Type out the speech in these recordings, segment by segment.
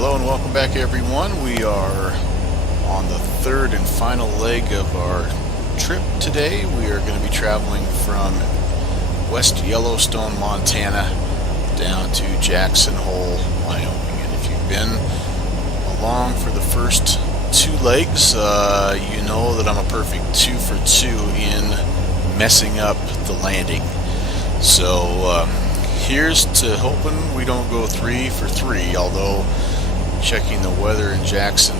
Hello and welcome back everyone. We are on the third and final leg of our trip today. We are going to be traveling from West Yellowstone, Montana down to Jackson Hole, Wyoming. And if you've been along for the first two legs, you know that I'm a perfect 2 for 2 in messing up the landing. So here's to hoping we don't go 3 for 3, although checking the weather in Jackson,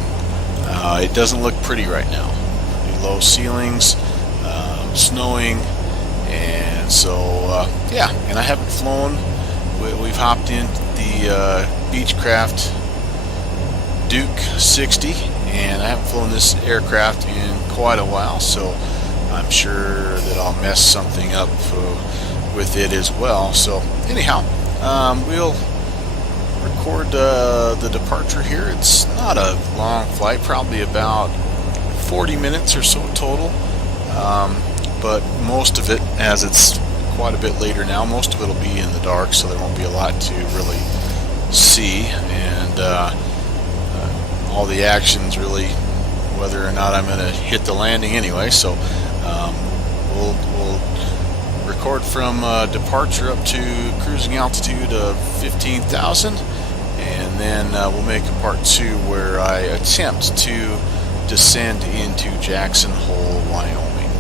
it doesn't look pretty right now. Pretty low ceilings, snowing, and so yeah, and I haven't flown. We've hopped in the Beechcraft Duke 60, and I haven't flown this aircraft in quite a while, so I'm sure that I'll mess something up with it as well. So anyhow, we'll record the departure here. It's not a long flight, probably about 40 minutes or so total, but most of it, as it's quite a bit later now, most of it will be in the dark, so there won't be a lot to really see, and all the actions really, whether or not I'm going to hit the landing anyway. So we'll record from departure up to cruising altitude of 15,000, and then we'll make a part 2 where I attempt to descend into Jackson Hole, Wyoming.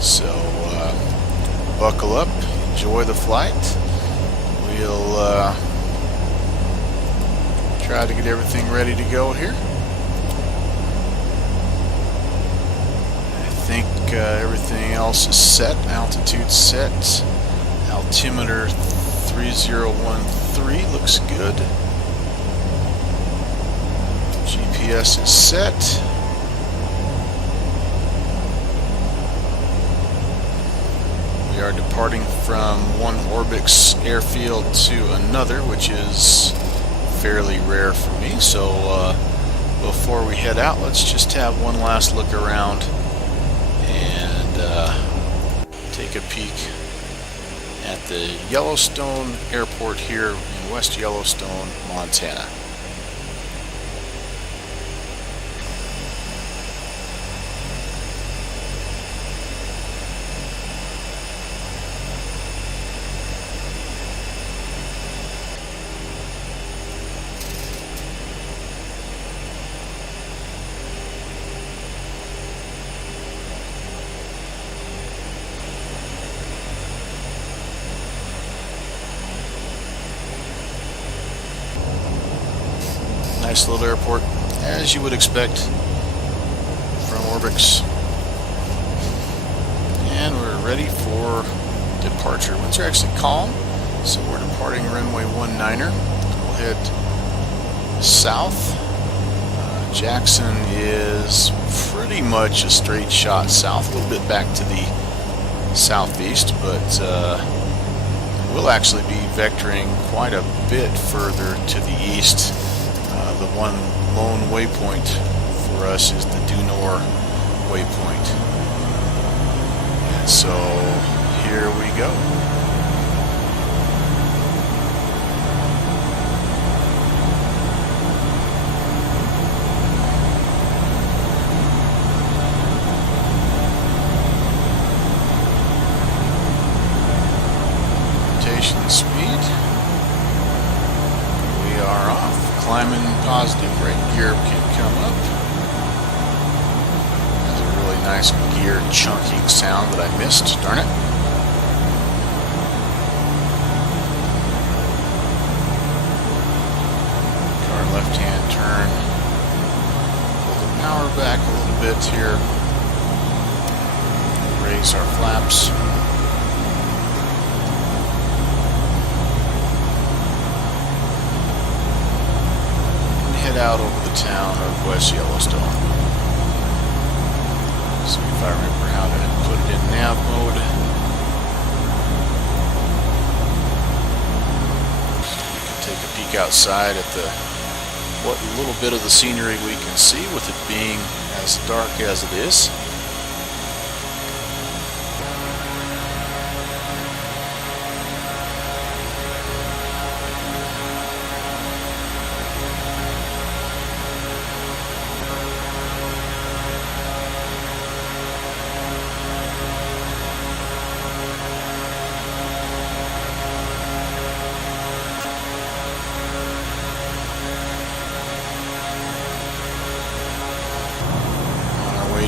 So buckle up, enjoy the flight. We'll try to get everything ready to go here. I think everything else is set. Altitude set. Altimeter 3013 looks good. GPS is set. We are departing from one Orbix airfield to another, which is fairly rare for me. So before we head out, let's just have one last look around and take a peek at the Yellowstone Airport here in West Yellowstone, Montana. Nice little airport, as you would expect from Orbix. And we're ready for departure. Winds are actually calm, so we're departing runway 19er. We'll head south. Jackson is pretty much a straight shot south, a little bit back to the southeast, but we'll actually be vectoring quite a bit further to the east. The one lone waypoint for us is the due north waypoint. And so here we go. Rotation speed. We are off. Climbing positive right gear can come up. Has a really nice gear chunking sound that I missed, darn it. Our left hand turn. Pull the power back a little bit here. Raise our flaps. Out over the town of West Yellowstone. See if I remember how to put it in nav mode. We can take a peek outside at what little bit of the scenery we can see, with it being as dark as it is.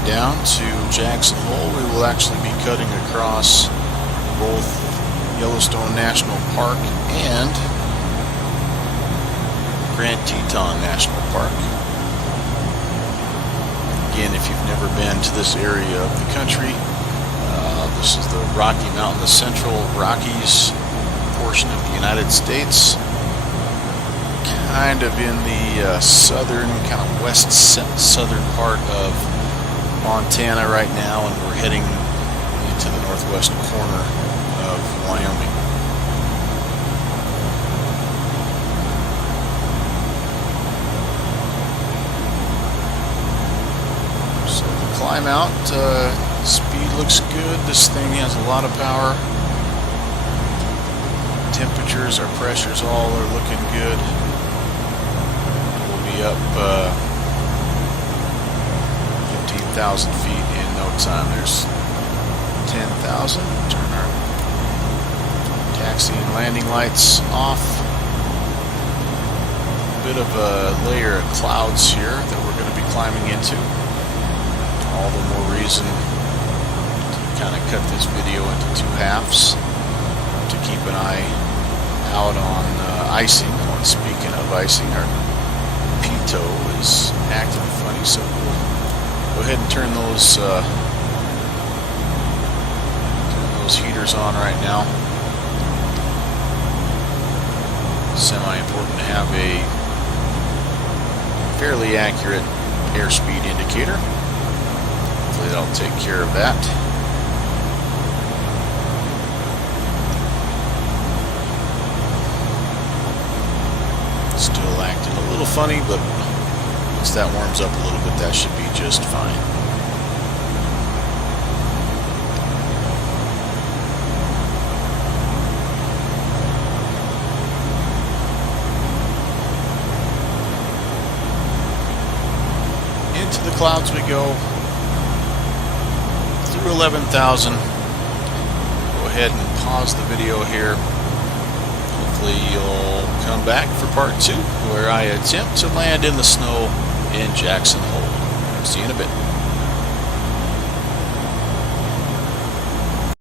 down to Jackson Hole. We will actually be cutting across both Yellowstone National Park and Grand Teton National Park. Again, if you've never been to this area of the country, this is the Rocky Mountain, the Central Rockies portion of the United States, kind of in the southern, kind of west southern part of Montana right now, and we're heading into the northwest corner of Wyoming. So the Climbout, speed looks good. This thing has a lot of power. Temperatures, our pressures all are looking good. We'll be up 15,000 feet in no time. There's 10,000. Turn our taxi and landing lights off. A bit of a layer of clouds here that we're going to be climbing into. All the more reason to kind of cut this video into two halves to keep an eye out on icing. Oh, and speaking of icing, our pitot is acting funny, so we'll go ahead and turn those heaters on right now. Semi-important to have a fairly accurate airspeed indicator. Hopefully that'll take care of that. Still acting a little funny, but once that warms up a little bit, that should be just fine. Into the clouds we go. Through 11,000. Go ahead and pause the video here. Hopefully you'll come back for part 2, where I attempt to land in the snow in Jackson Hole. See you in a bit.